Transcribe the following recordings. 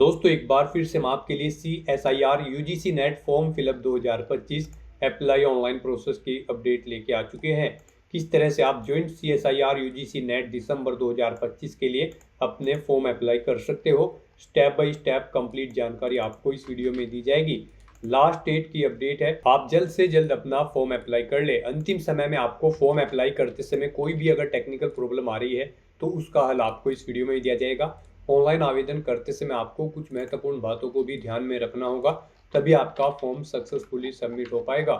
दोस्तों एक बार फिर से हम आपके लिए CSIR UGC net form fill up 2025 apply online process की अपडेट लेके आ चुके हैं। किस तरह से आप ज्वाइंट CSIR UGC नेट दिसंबर 2025 के लिए अपने फॉर्म अप्लाई कर सकते हो, स्टेप बाय स्टेप कंप्लीट जानकारी आपको इस वीडियो में दी जाएगी। लास्ट डेट की अपडेट है, आप जल्द से जल्द अपना फॉर्म अप्लाई कर ले। अंतिम समय में आपको फॉर्म अप्लाई करते समय कोई भी अगर टेक्निकल प्रॉब्लम आ रही है तो उसका हल आपको इस वीडियो में दिया जाएगा। ऑनलाइन आवेदन करते समय आपको कुछ महत्वपूर्ण बातों को भी ध्यान में रखना होगा, तभी आपका फॉर्म सक्सेसफुली सबमिट हो पाएगा।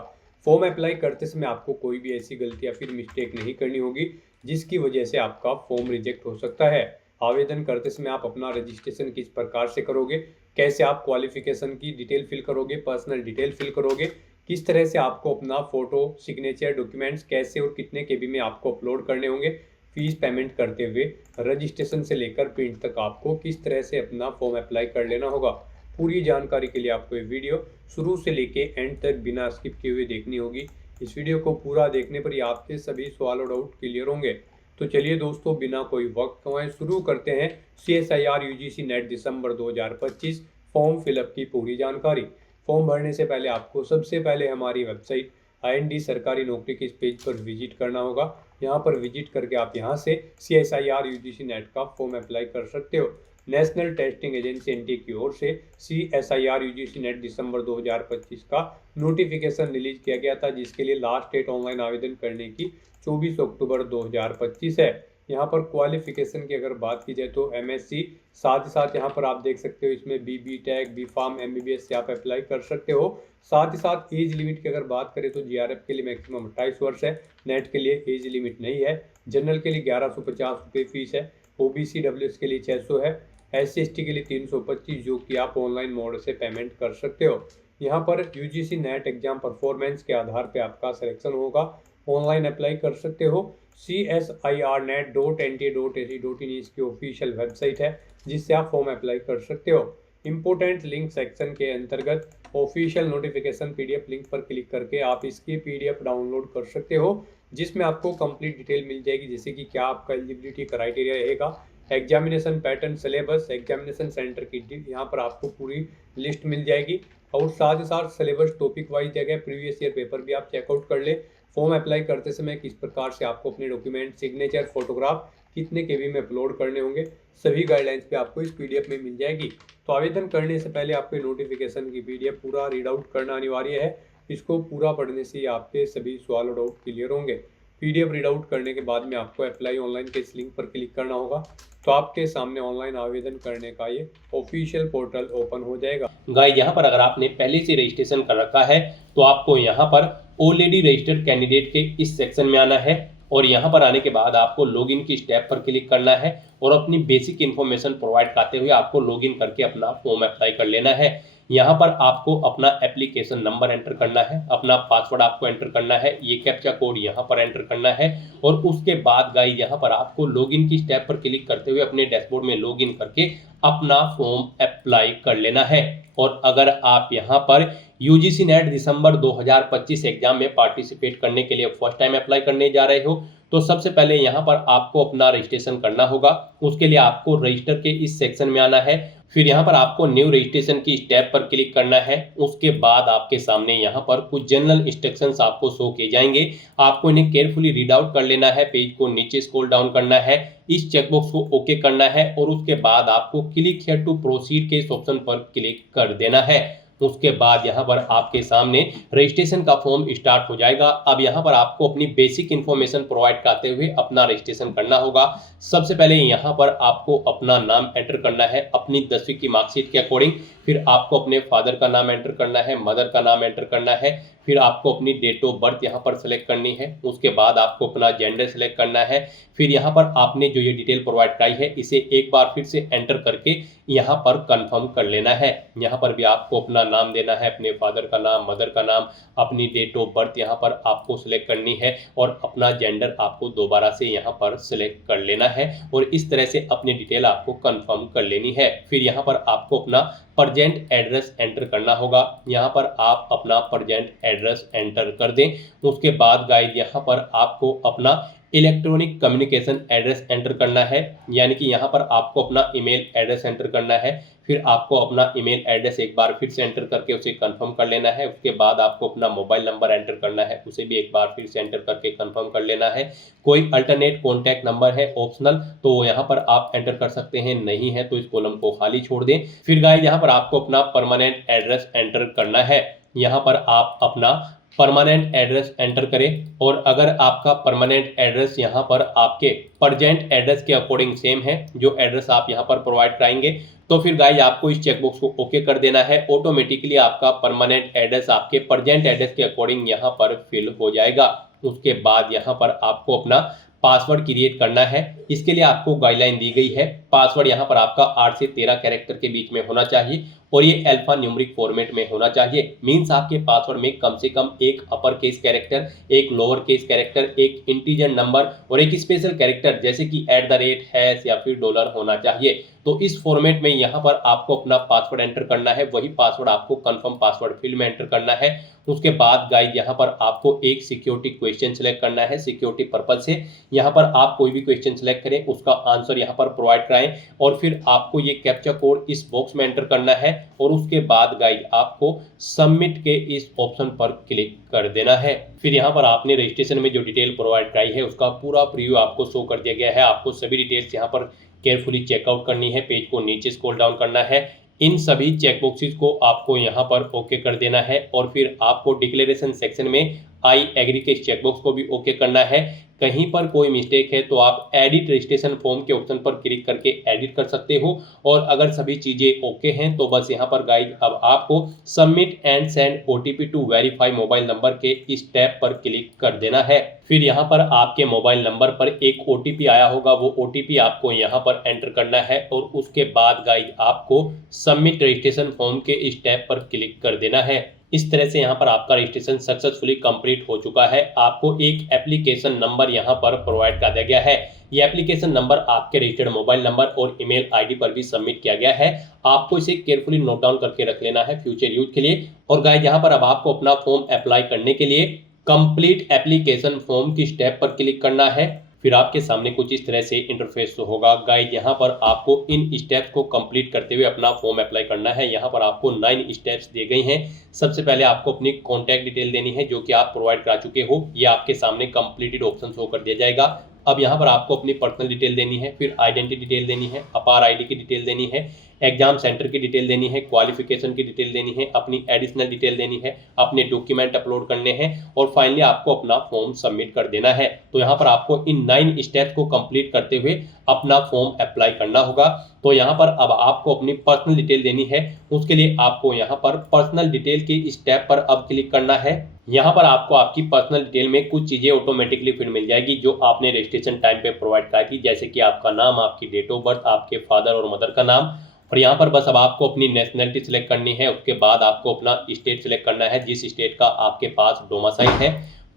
फॉर्म अप्लाई करते समय आपको कोई भी ऐसी गलती या फिर मिस्टेक नहीं करनी होगी जिसकी वजह से आपका फॉर्म रिजेक्ट हो सकता है। आवेदन करते समय आप अपना रजिस्ट्रेशन किस प्रकार से करोगे, कैसे आप क्वालिफिकेशन की डिटेल फिल करोगे, पर्सनल डिटेल फिल करोगे, किस तरह से आपको अपना फोटो, सिग्नेचर, डॉक्यूमेंट्स कैसे और कितने केबी में आपको अपलोड करने होंगे, फीस पेमेंट करते हुए रजिस्ट्रेशन से लेकर प्रिंट तक आपको किस तरह से अपना फॉर्म अप्लाई कर लेना होगा। पूरी जानकारी के लिए आपको ये वीडियो शुरू से लेके एंड तक बिना स्किप किए हुए देखनी होगी। इस वीडियो को पूरा देखने पर ही आपके सभी सवाल और डाउट क्लियर होंगे। तो चलिए दोस्तों, बिना कोई वक्त गंवाए शुरू करते हैं CSIR UGC नेट दिसंबर 2025 फॉर्म फिलअप की पूरी जानकारी। फॉर्म भरने से पहले आपको सबसे पहले हमारी वेबसाइट IND सरकारी नौकरी के इस पेज पर विजिट करना होगा। यहाँ पर विजिट करके आप यहाँ से CSIR UGC नेट का फॉर्म अप्लाई कर सकते हो। नेशनल टेस्टिंग एजेंसी NTA की ओर से CSIR UGC नेट दिसंबर 2025 का नोटिफिकेशन रिलीज किया गया था, जिसके लिए लास्ट डेट ऑनलाइन आवेदन करने की 24 अक्टूबर 2025 है। यहाँ पर क्वालिफिकेशन की अगर बात की जाए तो MSc, साथ ही साथ यहाँ पर आप देख सकते हो इसमें BTech, B.Pharm, MBBS से आप अप्लाई कर सकते हो। साथ ही साथ एज लिमिट की अगर बात करें तो GRF के लिए मैक्सिमम 28 वर्ष है, नेट के लिए एज लिमिट नहीं है। जनरल के लिए 1150 रुपये फीस है, OBC WS के लिए 600 है, SC/ST के लिए 325, जो कि आप ऑनलाइन मोड से पेमेंट कर सकते हो। यहाँ पर UGC नेट एग्जाम परफॉर्मेंस के आधार पर आपका सिलेक्शन होगा। ऑनलाइन अप्लाई कर सकते हो। CSIRnet.NTA.ac.in इसकी ऑफिशियल वेबसाइट है, जिससे आप फॉर्म अप्लाई कर सकते हो। इंपोर्टेंट लिंक सेक्शन के अंतर्गत ऑफिशियल नोटिफिकेशन PDF लिंक पर क्लिक करके आप इसकी PDF डाउनलोड कर सकते हो, जिसमें आपको कंप्लीट डिटेल मिल जाएगी, जैसे कि क्या आपका एलिजिबिलिटी क्राइटेरिया रहेगा, examination pattern, syllabus, examination centre की यहाँ पर आपको पूरी लिस्ट मिल जाएगी। और साथ ही साथ सिलेबस टॉपिक वाइज जगह प्रीवियस ईयर पेपर भी आप चेकआउट कर ले। फॉर्म अप्लाई करते समय किस प्रकार से आपको अपने डॉक्यूमेंट, सिग्नेचर, फोटोग्राफ कितने केबी में अपलोड करने होंगे, सभी गाइडलाइंस पे आपको इस PDF में मिल जाएगी। तो आवेदन करने से पहले आपके नोटिफिकेशन की PDF पूरा रीड आउट करना अनिवार्य है। इसको पूरा पढ़ने से आपके सभी सवाल और डाउट क्लियर होंगे। PDF रीड आउट करने के बाद में आपको अप्लाई ऑनलाइन के इस लिंक पर क्लिक करना होगा, तो आपके सामने ऑनलाइन आवेदन करने का ये ऑफिशियल पोर्टल ओपन हो जाएगा। गाइस, यहाँ पर अगर आपने पहले से रजिस्ट्रेशन कर रखा है तो आपको यहाँ पर ऑलरेडी रजिस्टर्ड कैंडिडेट के इस सेक्शन में आना है, और यहाँ पर आने के बाद आपको लॉगिन की स्टेप पर क्लिक करना है और अपनी बेसिक इन्फॉर्मेशन प्रोवाइड करते हुए आपको लॉगिन करके अपना फॉर्म अप्लाई कर लेना है। यहाँ पर आपको अपना एप्लीकेशन नंबर एंटर करना है, अपना पासवर्ड आपको एंटर करना है, ये कैप्चा कोड यहाँ पर एंटर करना है, और उसके बाद गाइस यहाँ पर आपको लॉगिन की स्टेप पर क्लिक करते हुए अपने डैशबोर्ड में लॉगिन करके अपना फॉर्म अप्लाई कर लेना है। और अगर आप यहाँ पर UGC नेट दिसंबर 2025 एग्जाम में पार्टिसिपेट करने के लिए फर्स्ट टाइम अप्लाई करने जा रहे हो, तो सबसे पहले यहाँ पर आपको अपना रजिस्ट्रेशन करना होगा। उसके लिए आपको रजिस्टर के इस सेक्शन में आना है, फिर यहाँ पर आपको न्यू रजिस्ट्रेशन की स्टेप पर क्लिक करना है। उसके बाद आपके सामने यहाँ पर कुछ जनरल इंस्ट्रक्शंस आपको शो किए जाएंगे, आपको इन्हें केयरफुली रीड आउट कर लेना है, पेज को नीचे स्क्रॉल डाउन करना है, इस चेकबॉक्स को ओके करना है, और उसके बाद आपको क्लिक हियर टू प्रोसीड के इस ऑप्शन पर क्लिक कर देना है। उसके बाद यहाँ पर आपके सामने रजिस्ट्रेशन का फॉर्म स्टार्ट हो जाएगा। अब यहाँ पर आपको अपनी बेसिक इन्फॉर्मेशन प्रोवाइड करते हुए अपना रजिस्ट्रेशन करना होगा। सबसे पहले यहाँ पर आपको अपना नाम एंटर करना है अपनी 10वीं की मार्कशीट के अकॉर्डिंग, फिर आपको अपने फादर का नाम एंटर करना है, मदर का नाम एंटर करना है, फिर आपको अपनी डेट ऑफ बर्थ यहाँ पर सेलेक्ट करनी है, उसके बाद आपको अपना जेंडर सेलेक्ट करना है, फिर यहाँ पर आपने जो ये डिटेल प्रोवाइड कराई है इसे एक बार फिर से एंटर करके यहाँ पर कंफर्म कर लेना है। यहाँ पर भी आपको अपना नाम देना है, अपने फादर का नाम, मदर का नाम, अपनी डेट ऑफ बर्थ यहाँ पर आपको सिलेक्ट करनी है, और अपना जेंडर आपको दोबारा से यहाँ पर सिलेक्ट कर लेना है, और इस तरह से अपनी डिटेल आपको कंफर्म कर लेनी है। फिर यहाँ पर आपको अपना प्रेजेंट एड्रेस एंटर करना होगा, यहाँ पर आप अपना प्रेजेंट एड्रेस एंटर कर दें। उसके बाद गाइस यहाँ पर आपको अपना इलेक्ट्रॉनिक कम्युनिकेशन एड्रेस एंटर करना है, यानी कि यहाँ पर आपको अपना ईमेल एड्रेस एंटर करना है। फिर आपको अपना ईमेल एड्रेस एक बार फिर से एंटर करके उसे कंफर्म कर लेना है। उसके बाद आपको अपना मोबाइल नंबर एंटर करना है, उसे भी एक बार फिर से एंटर करके कंफर्म कर लेना है। कोई अल्टरनेट कॉन्टैक्ट नंबर है ऑप्शनल, तो यहाँ पर आप एंटर कर सकते हैं, नहीं है तो इस कॉलम को खाली छोड़ दें। फिर गाइस यहाँ पर आपको अपना परमानेंट एड्रेस एंटर करना है। यहाँ पर आप अपना परमानेंट एड्रेस एंटर करें, और अगर आपका परमानेंट एड्रेस यहाँ पर आपके प्रेजेंट एड्रेस के अकॉर्डिंग सेम है, जो एड्रेस आप यहाँ पर प्रोवाइड कराएंगे, तो फिर गाइस आपको इस चेकबॉक्स को ओके कर देना है। ऑटोमेटिकली आपका परमानेंट एड्रेस आपके प्रेजेंट एड्रेस के अकॉर्डिंग यहाँ पर फिल हो जाएगा। उसके बाद यहाँ पर आपको अपना पासवर्ड क्रिएट करना है। इसके लिए आपको गाइडलाइन दी गई है, पासवर्ड यहाँ पर आपका 8 से 13 कैरेक्टर के बीच में होना चाहिए, और ये अल्फा न्यूमेरिक फॉर्मेट में होना चाहिए। मींस आपके पासवर्ड में कम से कम एक अपर केस कैरेक्टर, एक लोअर केस कैरेक्टर, एक इंटीजर नंबर और एक स्पेशल कैरेक्टर जैसे कि @ हैश या फिर डॉलर होना चाहिए। तो इस फॉर्मेट में यहाँ पर आपको अपना पासवर्ड एंटर करना है। वही पासवर्ड आपको कंफर्म पासवर्ड फील्ड में एंटर करना है। उसके बाद गाइस यहाँ पर आपको एक सिक्योरिटी क्वेश्चन सेलेक्ट करना है। सिक्योरिटी पर्पज से यहाँ पर आप कोई भी क्वेश्चन सेलेक्ट करें, उसका आंसर यहाँ पर प्रोवाइड कराएं, और फिर आपको ये कैप्चा कोड इस बॉक्स में एंटर करना है, और उसके बाद गाइस आपको सबमिट के इस ऑप्शन पर क्लिक कर देना है। फिर यहाँ पर आपने रजिस्ट्रेशन में जो डिटेल प्रोवाइड कराई है उसका पूरा प्रीव्यू आपको शो कर दिया गया है। आपको सभी डिटेल्स यहाँ पर केयरफुली चेकआउट करनी है, पेज को नीचे स्क्रॉल डाउन करना है, इन सभी चेकबॉक्सेस को आपको यहाँ पर ओके कर देना है, और फिर आपको डिक्लेरेशन सेक्शन में आई एग्री के चेकबॉक्स को भी ओके करना है। कहीं पर कोई मिस्टेक है तो आप एडिट रजिस्ट्रेशन फॉर्म के ऑप्शन पर क्लिक करके एडिट कर सकते हो, और अगर सभी चीज़ें ओके हैं तो बस यहाँ पर गाइस अब आपको submit and send OTP to verify mobile number के इस टैब पर क्लिक कर देना है। फिर यहाँ पर आपके मोबाइल नंबर पर एक OTP आया होगा, वो OTP आपको यहाँ पर एंटर करना है, और उसके बाद गाइस आपको सबमिट रजिस्ट्रेशन फॉर्म के इस टैब पर क्लिक कर देना है। इस तरह से यहाँ पर आपका रजिस्ट्रेशन सक्सेसफुली कंप्लीट हो चुका है। आपको एक एप्लीकेशन नंबर यहाँ पर प्रोवाइड कर दिया गया है। ये एप्लीकेशन नंबर आपके रजिस्टर्ड मोबाइल नंबर और ईमेल आईडी पर भी सबमिट किया गया है। आपको इसे केयरफुली नोट डाउन करके रख लेना है फ्यूचर यूज के लिए। और गाइस यहाँ पर अब आपको अपना फॉर्म अप्लाई करने के लिए कंप्लीट एप्लीकेशन फॉर्म की स्टेप पर क्लिक करना है। फिर आपके सामने कुछ इस तरह से इंटरफेस होगा। गाइस यहाँ पर आपको इन स्टेप्स को कंप्लीट करते हुए अपना फॉर्म अप्लाई करना है। यहाँ पर आपको 9 स्टेप्स दिए गए हैं। सबसे पहले आपको अपनी कॉन्टैक्ट डिटेल देनी है, जो कि आप प्रोवाइड करा चुके हो। ये आपके सामने कंप्लीटेड ऑप्शन शो कर दिया जाएगा। अब यहाँ पर आपको अपनी पर्सनल डिटेल देनी है, फिर आइडेंटिटी डिटेल देनी है, अपार आईडी की डिटेल देनी है, एग्जाम सेंटर की डिटेल देनी है, क्वालिफिकेशन की डिटेल देनी है, अपनी एडिशनल डिटेल देनी है, अपने डॉक्यूमेंट अपलोड करने हैं, और फाइनली आपको अपना फॉर्म सबमिट कर देना है। तो यहाँ पर आपको इन 9 स्टेप्स को कंप्लीट करते हुए अपना फॉर्म अप्लाई करना होगा। तो यहाँ पर अब आपको अपनी पर्सनल डिटेल देनी है। उसके लिए आपको यहाँ पर पर्सनल डिटेल के स्टेप पर अब क्लिक करना है। यहाँ पर आपको आपकी पर्सनल डिटेल में कुछ चीजें ऑटोमेटिकली फिर मिल जाएगी जो आपने रजिस्ट्रेशन टाइम पे प्रोवाइड कराई थी, जैसे कि आपका नाम, आपकी डेट ऑफ बर्थ, आपके फादर और मदर का नाम। और यहाँ पर बस अब आपको अपनी नेशनलिटी सिलेक्ट करनी है। उसके बाद आपको अपना स्टेट सिलेक्ट करना है, जिस स्टेट का आपके पास डोमिसाइल है।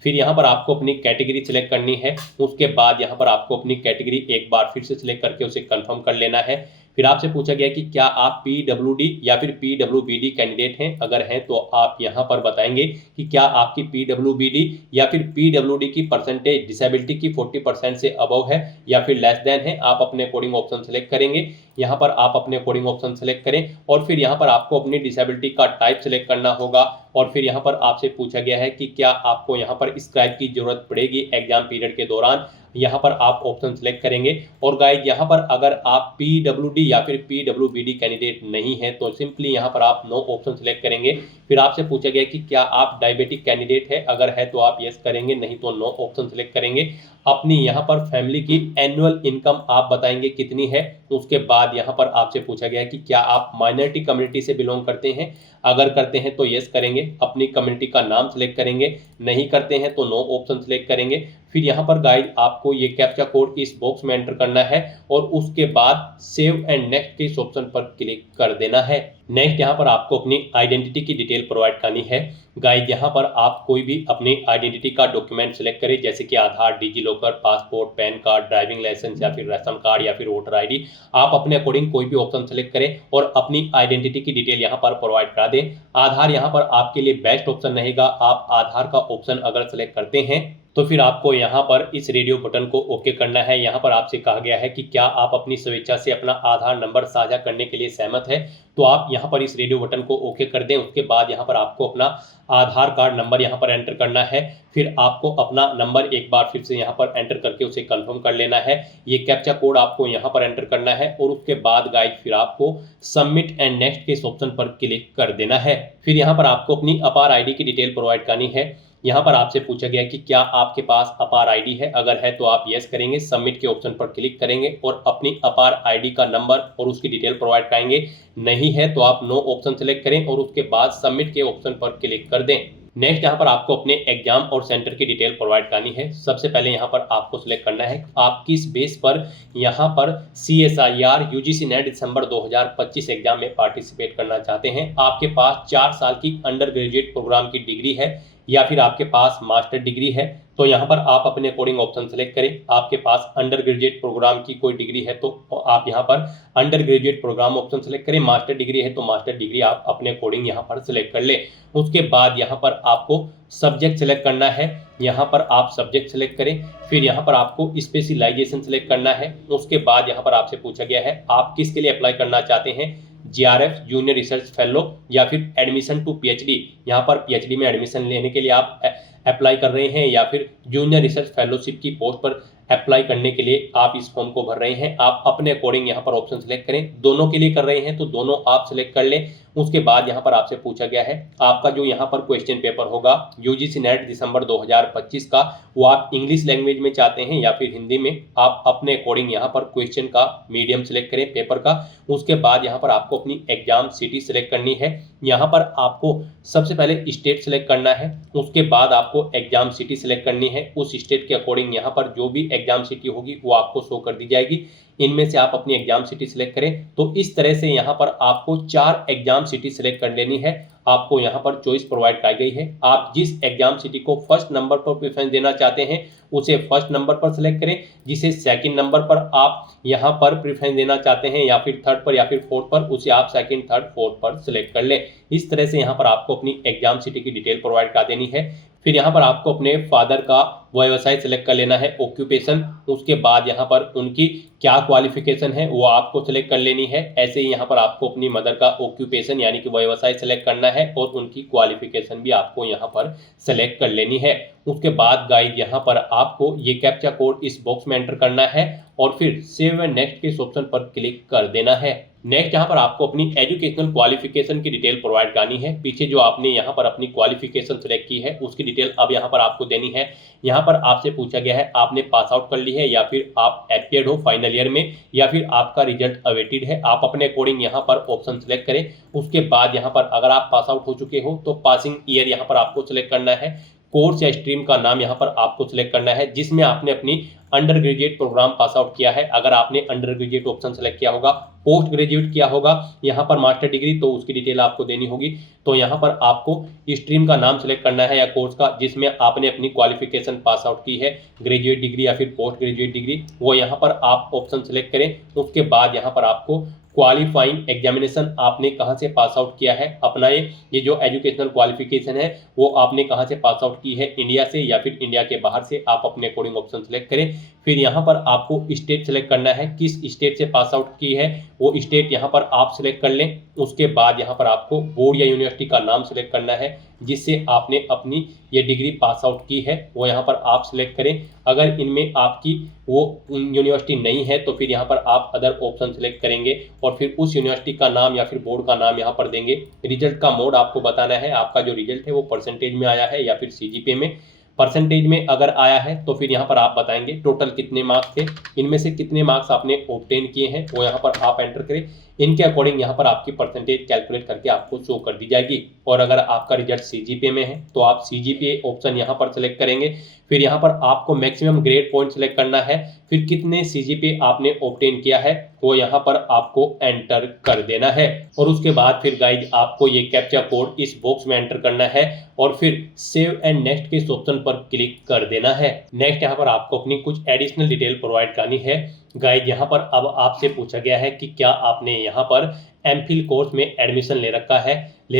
फिर यहाँ पर आपको अपनी कैटेगरी सिलेक्ट करनी है। उसके बाद यहाँ पर आपको अपनी कैटेगरी एक बार फिर से सिलेक्ट करके उसे कंफर्म कर लेना है। फिर आपसे पूछा गया कि क्या आप PWD या फिर PWBD कैंडिडेट हैं। अगर हैं तो आप यहाँ पर बताएंगे कि क्या आपकी PWBD या फिर PWD की परसेंटेज डिसेबिलिटी की 40% से अबव है या फिर लेस देन है। आप अपने अकॉर्डिंग ऑप्शन सेलेक्ट करेंगे। यहाँ पर आप अपने अकॉर्डिंग ऑप्शन सेलेक्ट करें, और फिर यहाँ पर आपको अपनी डिसेबिलिटी का टाइप सेलेक्ट करना होगा। और फिर यहाँ पर आपसे पूछा गया है कि क्या आपको यहाँ पर स्क्राइब की जरूरत पड़ेगी एग्जाम पीरियड के दौरान। यहाँ पर आप ऑप्शन सेलेक्ट करेंगे। और गाइस यहाँ पर अगर आप PWD या फिर PWBD कैंडिडेट नहीं है तो सिंपली यहाँ पर आप नो ऑप्शन सेलेक्ट करेंगे। फिर आपसे पूछा गया कि क्या आप डायबिटिक कैंडिडेट है। अगर है तो आप यस करेंगे, नहीं तो नो ऑप्शन सेलेक्ट करेंगे। अपनी यहाँ पर फैमिली की एनुअल इनकम आप बताएंगे कितनी है। उसके बाद यहाँ पर आपसे पूछा गया है कि क्या आप माइनॉरिटी कम्युनिटी से बिलोंग करते हैं। अगर करते हैं तो यस करेंगे, अपनी कम्युनिटी का नाम सेलेक्ट करेंगे। नहीं करते हैं तो नो ऑप्शन सेलेक्ट करेंगे। फिर यहाँ पर गाइड आपको ये कैप्चा कोड इस बॉक्स में एंटर करना है, और उसके बाद सेव एंड नेक्स्ट के इस ऑप्शन पर क्लिक कर देना है। नेक्स्ट यहाँ पर आपको अपनी आइडेंटिटी की डिटेल प्रोवाइड करनी है। गाइड यहाँ पर आप कोई भी अपनी आइडेंटिटी का डॉक्यूमेंट सेलेक्ट करें, जैसे कि Aadhaar, DigiLocker, passport, PAN card, driving licence या फिर राशन कार्ड या फिर वोटर ID। आप अपने अकॉर्डिंग कोई भी ऑप्शन सेलेक्ट करें और अपनी आइडेंटिटी की डिटेल यहाँ पर प्रोवाइड करा दें। आधार यहाँ पर आपके लिए बेस्ट ऑप्शन रहेगा। आप आधार का ऑप्शन अगर सेलेक्ट करते हैं तो फिर आपको यहाँ पर इस रेडियो बटन को ओके करना है। यहाँ पर आपसे कहा गया है कि क्या आप अपनी स्वेच्छा से अपना आधार नंबर साझा करने के लिए सहमत है, तो आप यहाँ पर इस रेडियो बटन को ओके कर दें। उसके बाद यहाँ पर आपको अपना आधार कार्ड नंबर यहाँ पर एंटर करना है। फिर आपको अपना नंबर एक बार फिर से यहाँ पर एंटर करके उसे कंफर्म कर लेना है। ये कैप्चा कोड आपको यहाँ पर एंटर करना है और उसके बाद गाइस फिर आपको सबमिट एंड नेक्स्ट के इस ऑप्शन पर क्लिक कर देना है। फिर यहाँ पर आपको अपनी अपार आईडी की डिटेल प्रोवाइड करनी है। यहाँ पर आपसे पूछा गया कि क्या आपके पास अपार आईडी है, अगर है तो आप यस करेंगे, सबमिट के ऑप्शन पर क्लिक करेंगे और अपनी अपार आईडी का नंबर और उसकी डिटेल प्रोवाइड कराएंगे। नहीं है तो आप नो ऑप्शन सेलेक्ट करें और उसके बाद सबमिट के ऑप्शन पर क्लिक कर दें। नेक्स्ट यहाँ पर आपको अपने एग्जाम और सेंटर की डिटेल प्रोवाइड करनी है। सबसे पहले यहाँ पर आपको सिलेक्ट करना है आप किस बेस पर यहाँ पर CSIR UGC नेट दिसंबर 2025 एग्जाम में पार्टिसिपेट करना चाहते हैं। आपके पास 4 साल की अंडर ग्रेजुएट प्रोग्राम की डिग्री है या फिर आपके पास मास्टर डिग्री है, तो यहाँ पर आप अपने अकॉर्डिंग ऑप्शन सेलेक्ट करें। आपके पास अंडर ग्रेजुएट प्रोग्राम की कोई डिग्री है तो आप यहाँ पर under graduate programme option select करें। मास्टर डिग्री है तो मास्टर डिग्री आप अपने अकॉर्डिंग यहाँ पर सेलेक्ट कर लें। उसके बाद यहाँ पर आपको सब्जेक्ट सेलेक्ट करना है। यहाँ पर आप सब्जेक्ट सेलेक्ट करें। फिर यहाँ पर आपको स्पेशलाइजेशन सेलेक्ट करना है। उसके बाद यहाँ पर आपसे पूछा गया है आप किसके लिए अप्लाई करना चाहते हैं, GRF जूनियर रिसर्च फेलो या फिर एडमिशन टू PhD। यहाँ पर PhD में एडमिशन लेने के लिए आप अप्लाई कर रहे हैं या फिर जूनियर रिसर्च फेलोशिप की पोस्ट पर अप्लाई करने के लिए आप इस फॉर्म को भर रहे हैं। आप अपने अकॉर्डिंग यहाँ पर ऑप्शन सेलेक्ट करें। दोनों के लिए कर रहे हैं तो दोनों आप सेलेक्ट कर लें। उसके बाद यहाँ पर आपसे पूछा गया है आपका जो यहाँ पर क्वेश्चन पेपर होगा UGC नेट दिसंबर 2025 का, वो आप इंग्लिश लैंग्वेज में चाहते हैं या फिर हिंदी में। आप अपने अकॉर्डिंग यहाँ पर क्वेश्चन का मीडियम सेलेक्ट करें पेपर का। उसके बाद यहाँ पर आपको अपनी एग्जाम सिटी सेलेक्ट करनी है। यहाँ पर आपको सबसे पहले स्टेट सेलेक्ट करना है। उसके बाद आपको एग्जाम सिटी सेलेक्ट करनी है। उस स्टेट के अकॉर्डिंग यहाँ पर जो भी एग्जाम सिटी होगी वो आपको शो कर दी जाएगी। इनमें से आप अपनी एग्जाम सिटी सेलेक्ट करें। तो इस तरह से यहाँ पर आपको 4 एग्जाम सिटी सेलेक्ट कर लेनी है। आपको यहाँ पर चॉइस प्रोवाइड की गई है। आप जिस एग्जाम सिटी को फर्स्ट नंबर पर प्रेफरेंस देना चाहते हैं उसे फर्स्ट नंबर पर सेलेक्ट करें। जिसे सेकंड नंबर पर आप यहाँ पर प्रेफरेंस देना चाहते हैं या फिर थर्ड पर या फिर फोर्थ पर, उसे आप सेकंड थर्ड फोर्थ पर सेलेक्ट कर लें। इस तरह से यहाँ पर आपको अपनी एग्जाम सिटी की डिटेल प्रोवाइड कर देनी है। फिर यहाँ पर आपको अपने फादर का व्यवसाय सेलेक्ट कर लेना है, ऑक्यूपेशन। उसके बाद यहाँ पर उनकी क्या क्वालिफिकेशन है वो आपको सेलेक्ट कर लेनी है। ऐसे ही यहाँ पर आपको अपनी मदर का ऑक्यूपेशन यानी कि व्यवसाय सेलेक्ट करना है और उनकी क्वालिफिकेशन भी आपको यहाँ पर सेलेक्ट कर लेनी है। उसके बाद गाइड यहाँ पर आपको ये कैप्चा कोड इस बॉक्स में एंटर करना है और फिर सेव एंड नेक्स्ट के इस ऑप्शन पर क्लिक कर देना है। नेक्स्ट यहाँ पर आपको अपनी एजुकेशनल क्वालिफिकेशन की डिटेल प्रोवाइड करनी है। पीछे जो आपने यहाँ पर अपनी क्वालिफिकेशन सेलेक्ट की है उसकी डिटेल अब यहाँ पर आपको देनी है। यहाँ पर आपसे पूछा गया है आपने पास आउट कर ली है या फिर आप एपियर्ड हो फाइनल ईयर में या फिर आपका रिजल्ट अवेटेड है। आप अपने अकॉर्डिंग यहाँ पर ऑप्शन सेलेक्ट करें। उसके बाद यहाँ पर अगर आप पास आउट हो चुके हो तो पासिंग ईयर यहाँ पर आपको सेलेक्ट करना है। कोर्स या स्ट्रीम का नाम यहाँ पर आपको सिलेक्ट करना है जिसमें आपने अपनी undergraduate programme pass out किया है। अगर आपने अंडर ग्रेजुएट ऑप्शन सेलेक्ट किया होगा, पोस्ट ग्रेजुएट किया होगा यहाँ पर मास्टर डिग्री, तो उसकी डिटेल आपको देनी होगी। तो यहाँ पर आपको स्ट्रीम का नाम सेलेक्ट करना है या कोर्स का जिसमें आपने अपनी क्वालिफिकेशन पास आउट की है, ग्रेजुएट डिग्री या फिर पोस्ट ग्रेजुएट डिग्री, वो यहाँ पर आप ऑप्शन सेलेक्ट करें। उसके बाद यहाँ पर आपको क्वालिफाइंग एग्जामिनेशन आपने कहाँ से पास आउट किया है अपना ये जो एजुकेशनल क्वालिफिकेशन है वो आपने कहाँ से पास आउट की है, इंडिया से या फिर इंडिया के बाहर से, आप अपने अकॉर्डिंग ऑप्शन सेलेक्ट करें। फिर यहाँ पर आपको स्टेट सेलेक्ट करना है, किस स्टेट से पास आउट की है वो स्टेट यहाँ पर आप सेलेक्ट कर लें। उसके बाद यहाँ पर आपको बोर्ड या यूनिवर्सिटी का नाम सेलेक्ट करना है जिससे आपने अपनी ये डिग्री पास आउट की है, वो यहाँ पर आप सेलेक्ट करें। अगर इनमें आपकी वो यूनिवर्सिटी नहीं है तो फिर यहाँ पर आप अदर ऑप्शन सेलेक्ट करेंगे और फिर उस यूनिवर्सिटी का नाम या फिर बोर्ड का नाम यहाँ पर देंगे। रिजल्ट का मोड आपको बताना है, आपका जो रिजल्ट है वो परसेंटेज में आया है या फिर CGPA में। परसेंटेज में अगर आया है तो फिर यहाँ पर आप बताएंगे टोटल कितने मार्क्स थे, इनमें से कितने मार्क्स आपने ऑब्टेन किए हैं वो यहाँ पर आप एंटर करें। इनके अकॉर्डिंग यहाँ पर आपकी परसेंटेज कैलकुलेट करके आपको शो कर दी जाएगी। और अगर आपका रिजल्ट CGPA में है तो आप CGPA ऑप्शन यहाँ पर सेलेक्ट करेंगे। फिर यहाँ पर आपको मैक्सिमम ग्रेड पॉइंट सेलेक्ट करना है, फिर कितने CGPA आपने ऑब्टेन किया है वो यहाँ पर आपको एंटर कर देना है। और उसके बाद फिर गाइज आपको ये कैप्चा कोड इस बॉक्स में एंटर करना है और फिर सेव एंड नेक्स्ट के इस ऑप्शन पर क्लिक कर देना है। नेक्स्ट यहाँ पर आपको अपनी कुछ एडिशनल डिटेल प्रोवाइड करनी है। गाइज यहाँ पर अब आपसे पूछा गया है कि क्या आपने यहाँ पर एमफिल कोर्स में एडमिशन ले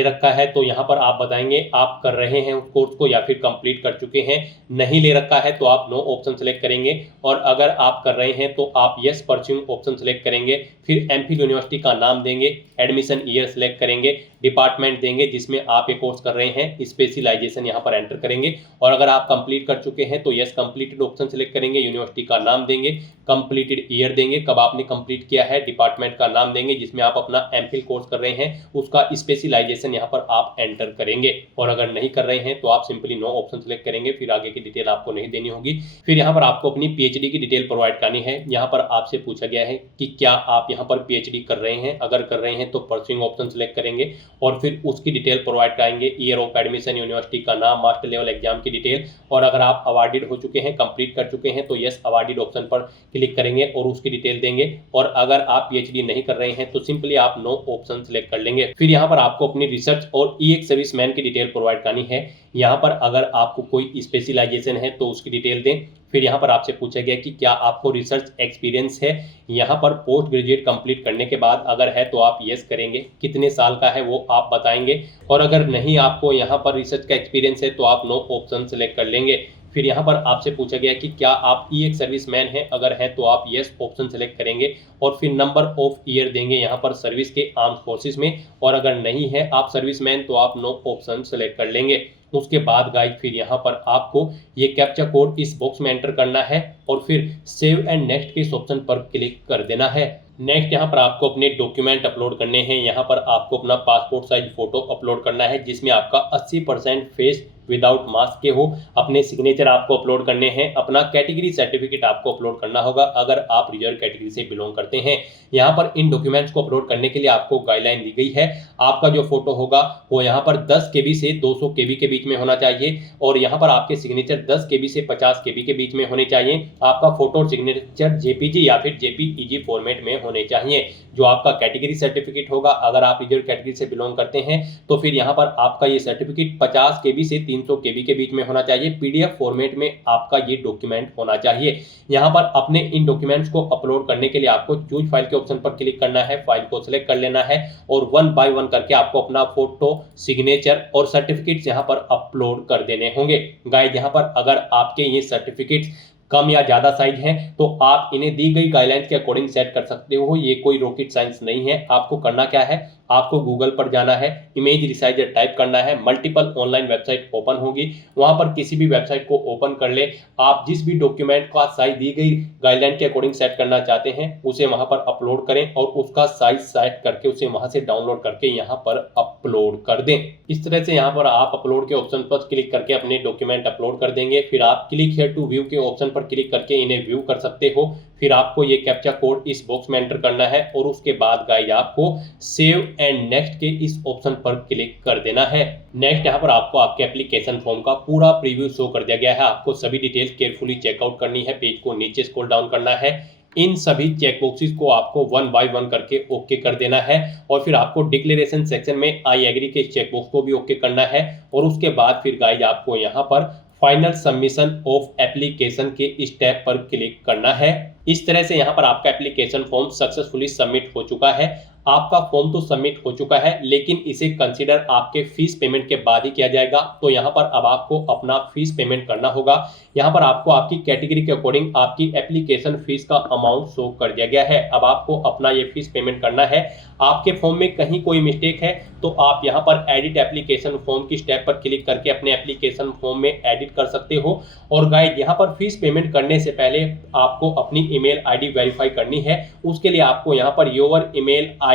रखा है तो यहाँ पर आप बताएंगे आप कर रहे हैं उस कोर्स को या फिर कंप्लीट कर चुके हैं। नहीं ले रखा है तो आप नो ऑप्शन सेलेक्ट करेंगे, और अगर आप कर रहे हैं तो आप यस परस्यूइंग ऑप्शन सेलेक्ट करेंगे। फिर एमफिल यूनिवर्सिटी का नाम देंगे, एडमिशन ईयर सेलेक्ट करेंगे, डिपार्टमेंट देंगे जिसमें आप ये कोर्स कर रहे हैं, स्पेशलाइजेशन यहाँ पर एंटर करेंगे, और अगर आप कंप्लीट कर चुके हैं तो यस कंप्लीटेड ऑप्शन सेलेक्ट करेंगे, यूनिवर्सिटी का नाम देंगे, कंप्लीटेड ईयर देंगे, कब आपने कंप्लीट किया है, डिपार्टमेंट का नाम देंगे जिसमें आप अपना एमफिल कोर्स कर रहे हैं, उसका स्पेशलाइजेशन यहाँ पर आप एंटर करेंगे। और अगर नहीं कर रहे हैं तो आप सिंपली नो ऑप्शन सेलेक्ट करेंगे, फिर आगे की डिटेल आपको नहीं देनी होगी। फिर यहाँ पर आपको अपनी पीएचडी की डिटेल प्रोवाइड करनी है। यहाँ पर आपसे पूछा गया है कि क्या आप यहाँ पर पीएचडी कर रहे हैं, अगर कर रहे हैं तो परस्यूइंग ऑप्शन सेलेक्ट करेंगे और फिर उसकी डिटेल प्रोवाइड कराएंगे, ईयर ऑफ एडमिशन, यूनिवर्सिटी का नाम, मास्टर लेवल एग्जाम की डिटेल, और अगर आप अवार्डेड हो चुके हैं, कंप्लीट कर चुके हैं तो यस अवार्डेड ऑप्शन पर क्लिक करेंगे और उसकी डिटेल देंगे, और अगर आप पीएचडी नहीं कर रहे हैं तो सिंपली आप नो ऑप्शन सेलेक्ट कर लेंगे। फिर यहाँ पर आपको अपनी रिसर्च और ईएक्स सर्विसमैन की डिटेल प्रोवाइड करनी है। यहाँ पर अगर आपको कोई स्पेशलाइजेशन है तो उसकी डिटेल दें। फिर यहाँ पर आपसे पूछा गया कि क्या आपको रिसर्च एक्सपीरियंस है। यहाँ पर पोस्ट ग्रेजुएट कंप्लीट करने के बाद अगर है तो आप यस करेंगे, कितने साल का है वो आप बताएंगे, और अगर नहीं आपको यहाँ पर रिसर्च का एक्सपीरियंस है तो आप नो ऑप्शन सेलेक्ट कर लेंगे। फिर यहाँ पर आपसे पूछा गया कि क्या आप ईएक्स सर्विसमैन हैं, अगर है तो आप यस ऑप्शन सेलेक्ट करेंगे और फिर नंबर ऑफ ईयर देंगे यहाँ पर सर्विस के आर्म्ड फोर्सेस में, और अगर नहीं है आप सर्विसमैन तो आप नो ऑप्शन सेलेक्ट कर लेंगे। उसके बाद गाइस फिर यहाँ पर आपको ये कैप्चा कोड इस बॉक्स में एंटर करना है और फिर सेव एंड नेक्स्ट के इस ऑप्शन पर क्लिक कर देना है। नेक्स्ट यहाँ पर आपको अपने डॉक्यूमेंट अपलोड करने हैं। यहाँ पर आपको अपना पासपोर्ट साइज फोटो अपलोड करना है जिसमें आपका 80% फेस विदाउट मास्क के हो, अपने सिग्नेचर आपको अपलोड करने हैं, अपना कैटेगरी सर्टिफिकेट आपको अपलोड करना होगा अगर आप रिजर्व कैटेगरी से बिलोंग करते हैं। यहाँ पर इन डॉक्यूमेंट्स को अपलोड करने के लिए आपको गाइडलाइन दी गई है। आपका जो फोटो होगा वो यहाँ पर 10 KB से 200 KB के बीच में होना चाहिए, और यहाँ पर आपके सिग्नेचर 10 KB से 50 KB के बीच में होने चाहिए। आपका फोटो और सिग्नेचर जेपीजी या फिर जेपीईजी फॉर्मेट में होने चाहिए। जो आपका कैटेगरी सर्टिफिकेट होगा, अगर आप रिजर्व कैटेगरी से बिलोंग करते हैं तो फिर यहाँ पर आपका ये सर्टिफिकेट 50 KB से 300 KB के बीच में होना चाहिए। पीडीएफ फॉर्मेट में आपका ये डॉक्यूमेंट होना चाहिए। यहाँ पर अपने इन डॉक्यूमेंट्स को अपलोड करने के लिए आपको चूज फाइल के ऑप्शन पर क्लिक करना है, फाइल को सिलेक्ट कर लेना है और 1 बाय 1 करके आपको अपना फोटो, सिग्नेचर और सर्टिफिकेट्स यहाँ पर अपलोड कर देने होंगे। गाइस यहाँ पर अगर आपके ये सर्टिफिकेट्स कम या ज्यादा साइज है तो आप इन्हें दी गई गाइडलाइंस के अकॉर्डिंग सेट कर सकते हो। ये कोई रॉकेट साइंस नहीं है। आपको करना क्या है, आपको गूगल पर जाना है, इमेज रिसाइजर टाइप करना है, मल्टीपल ऑनलाइन वेबसाइट ओपन होगी, वहां पर किसी भी वेबसाइट को ओपन कर ले। आप जिस भी डॉक्यूमेंट का साइज दी गई गाइडलाइन के अकॉर्डिंग सेट करना चाहते हैं उसे वहां पर अपलोड करें और उसका साइज सेट करके उसे वहां से डाउनलोड करके यहाँ पर अपलोड कर दें। इस तरह से यहाँ पर आप अपलोड के ऑप्शन पर क्लिक करके अपने डॉक्यूमेंट अपलोड कर देंगे। फिर आप क्लिक हियर टू व्यू के ऑप्शन पर क्लिक करके इन्हें व्यू कर सकते हो। फिर आपको ये कैप्चा कोड इस बॉक्स में एंटर करना है और उसके बाद गाइस आपको सेव एंड नेक्स्ट के इस ऑप्शन पर क्लिक कर देना है। नेक्स्ट यहाँ पर आपको आपके एप्लीकेशन फॉर्म का पूरा प्रीव्यू शो कर दिया गया है। आपको सभी डिटेल्स केयरफुली चेकआउट करनी है, पेज को नीचे स्क्रॉल डाउन करना है, इन सभी चेक बॉक्सेस को आपको 1 बाय 1 करके ओके कर देना है और फिर आपको डिक्लेरेशन सेक्शन में आई एग्री के चेक बॉक्स को भी ओके करना है और उसके बाद फिर गाइस आपको यहाँ पर फाइनल सबमिशन ऑफ एप्लीकेशन के स्टेप पर क्लिक करना है। इस तरह से यहाँ पर आपका एप्लीकेशन फॉर्म सक्सेसफुली सबमिट हो चुका है। आपका फॉर्म तो सबमिट हो चुका है लेकिन इसे कंसीडर आपके फीस पेमेंट के बाद ही किया जाएगा। तो यहाँ पर अब आपको अपना फीस पेमेंट करना होगा। यहाँ पर आपको आपकी कैटेगरी के अकॉर्डिंग आपकी एप्लीकेशन फीस का अमाउंट शो कर दिया गया है। अब आपको अपना ये फीस पेमेंट करना है। आपके फॉर्म में कहीं कोई मिस्टेक है तो आप यहाँ पर एडिट एप्लीकेशन फॉर्म की स्टेप पर क्लिक करके अपने एप्लीकेशन फॉर्म में एडिट कर सकते हो। और गाइड यहाँ पर फीस पेमेंट करने से पहले आपको अपनी ईमेल आईडी वेरीफाई करनी है। उसके लिए आपको यहाँ per your email ID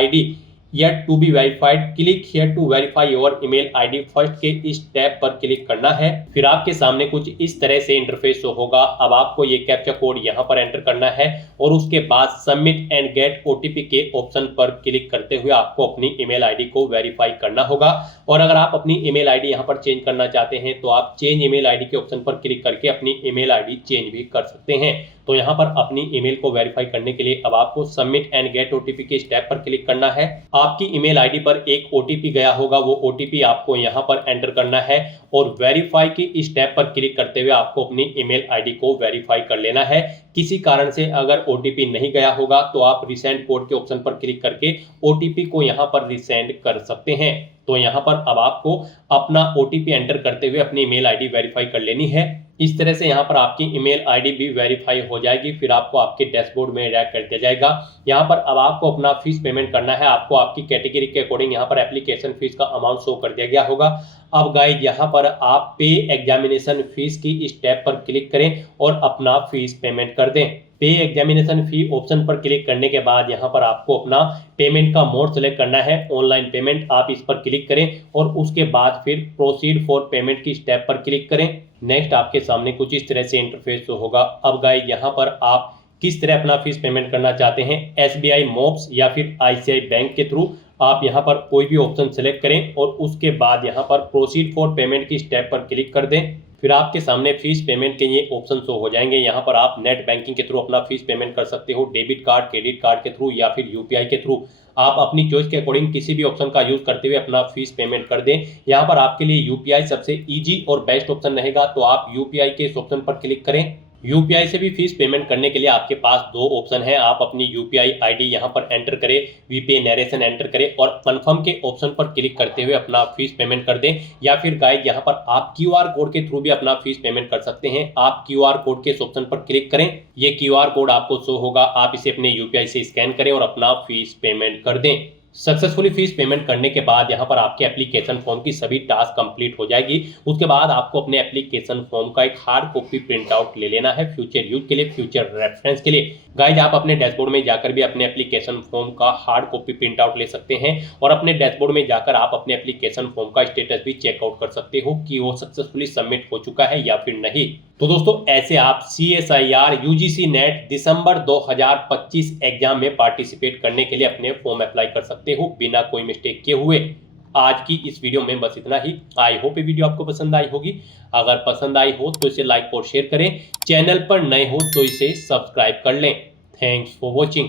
yet to be verified, click here to verify your email ID first के इस टैब पर क्लिक करना है। फिर आपके सामने कुछ इस तरह से इंटरफेस शो होगा। अब आपको ये कैप्चा कोड यहाँ पर एंटर करना है और उसके बाद सबमिट एंड गेट ओटीपी के ऑप्शन पर क्लिक करते हुए आपको अपनी ईमेल आईडी को वेरीफाई करना होगा। और अगर आप अपनी ईमेल आईडी यहाँ पर चेंज करना चाहते हैं तो आप चेंज ईमेल आईडी के ऑप्शन पर क्लिक करके अपनी ईमेल आईडी चेंज भी कर सकते हैं। तो यहाँ पर अपनी ईमेल को वेरीफाई करने के लिए अब आपको सबमिट एंड गेट ओटीपी के स्टेप पर क्लिक करना है। आपकी ईमेल आईडी पर एक ओटीपी गया होगा, वो ओटीपी आपको यहाँ पर एंटर करना है और वेरीफाई की इस टैब पर क्लिक करते हुए आपको अपनी ईमेल आईडी को वेरीफाई कर लेना है। किसी कारण से अगर ओटीपी नहीं गया होगा तो आप रिसेंड कोड के ऑप्शन पर क्लिक करके ओटीपी को यहाँ पर रिसेंड कर सकते हैं। तो यहाँ पर अब आपको अपना ओटीपी एंटर करते हुए अपनी ईमेल आईडी वेरीफाई कर लेनी है। इस तरह से यहाँ पर आपकी ईमेल आईडी भी वेरीफाई हो जाएगी, फिर आपको आपके डैशबोर्ड में रैक कर दिया जाएगा। यहाँ पर अब आपको अपना फीस पेमेंट करना है। आपको आपकी कैटेगरी के अकॉर्डिंग यहाँ पर एप्लीकेशन फीस का अमाउंट शो कर दिया गया होगा। अब गाइस यहाँ पर आप पे एग्जामिनेशन फीस की इस टैब पर क्लिक करें और अपना फीस पेमेंट कर दें। पे एग्जामिनेशन फी ऑप्शन पर क्लिक करने के बाद यहाँ पर आपको अपना पेमेंट का मोड सेलेक्ट करना है, ऑनलाइन पेमेंट। आप इस पर क्लिक करें और उसके बाद फिर प्रोसीड फॉर पेमेंट की स्टेप पर क्लिक करें। नेक्स्ट आपके सामने कुछ इस तरह से इंटरफेस होगा। अब गाइस यहाँ पर आप किस तरह अपना फीस पेमेंट करना चाहते हैं, एसबीआई मोब्स या फिर आईसीआई बैंक के थ्रू, आप यहाँ पर कोई भी ऑप्शन सेलेक्ट करें और उसके बाद यहाँ पर प्रोसीड फॉर पेमेंट की स्टेप पर क्लिक कर दें। फिर आपके सामने फीस पेमेंट के ये ऑप्शन शो हो जाएंगे। यहाँ पर आप नेट बैंकिंग के थ्रू अपना फीस पेमेंट कर सकते हो, डेबिट कार्ड, क्रेडिट कार्ड के थ्रू या फिर यूपीआई के थ्रू। आप अपनी चॉइस के अकॉर्डिंग किसी भी ऑप्शन का यूज करते हुए अपना फीस पेमेंट कर दें। यहाँ पर आपके लिए यूपीआई सबसे इजी और बेस्ट ऑप्शन रहेगा, तो आप यूपीआई के इस ऑप्शन पर क्लिक करें। यूपीआई से भी फीस पेमेंट करने के लिए आपके पास दो ऑप्शन है। आप अपनी यूपीआई आईडी यहाँ पर एंटर करें, वीपीए नरेशन एंटर करें और कंफर्म के ऑप्शन पर क्लिक करते हुए अपना फीस पेमेंट कर दें। या फिर गाइस यहाँ पर आप क्यूआर कोड के थ्रू भी अपना फीस पेमेंट कर सकते हैं। आप क्यूआर कोड के इस ऑप्शन पर क्लिक करें, ये क्यूआर कोड आपको शो होगा, आप इसे अपने यूपीआई से स्कैन करें और अपना फीस पेमेंट कर दें। सक्सेसफुली फीस पेमेंट करने के बाद यहाँ पर आपके एप्लीकेशन फॉर्म की सभी टास्क कंप्लीट हो जाएगी। उसके बाद आपको अपने एप्लीकेशन फॉर्म का एक हार्ड कॉपी प्रिंट आउट ले लेना है फ्यूचर यूज के लिए, फ्यूचर रेफरेंस के लिए। गाइज आप अपने डैशबोर्ड में जाकर भी अपने एप्लीकेशन फॉर्म का हार्ड कॉपी प्रिंट आउट ले सकते हैं और अपने डैशबोर्ड में जाकर आप अपने एप्लीकेशन फॉर्म का स्टेटस भी चेकआउट कर सकते हो कि वो सक्सेसफुली सबमिट हो चुका है या फिर नहीं। तो दोस्तों ऐसे आप CSIR UGC नेट दिसंबर 2025 एग्जाम में पार्टिसिपेट करने के लिए अपने फॉर्म अप्लाई कर सकते हो बिना कोई मिस्टेक किए हुए। आज की इस वीडियो में बस इतना ही। आई होप ये वीडियो आपको पसंद आई होगी। अगर पसंद आई हो तो इसे लाइक और शेयर करें। चैनल पर नए हो तो इसे सब्सक्राइब कर लें। Thanks for watching.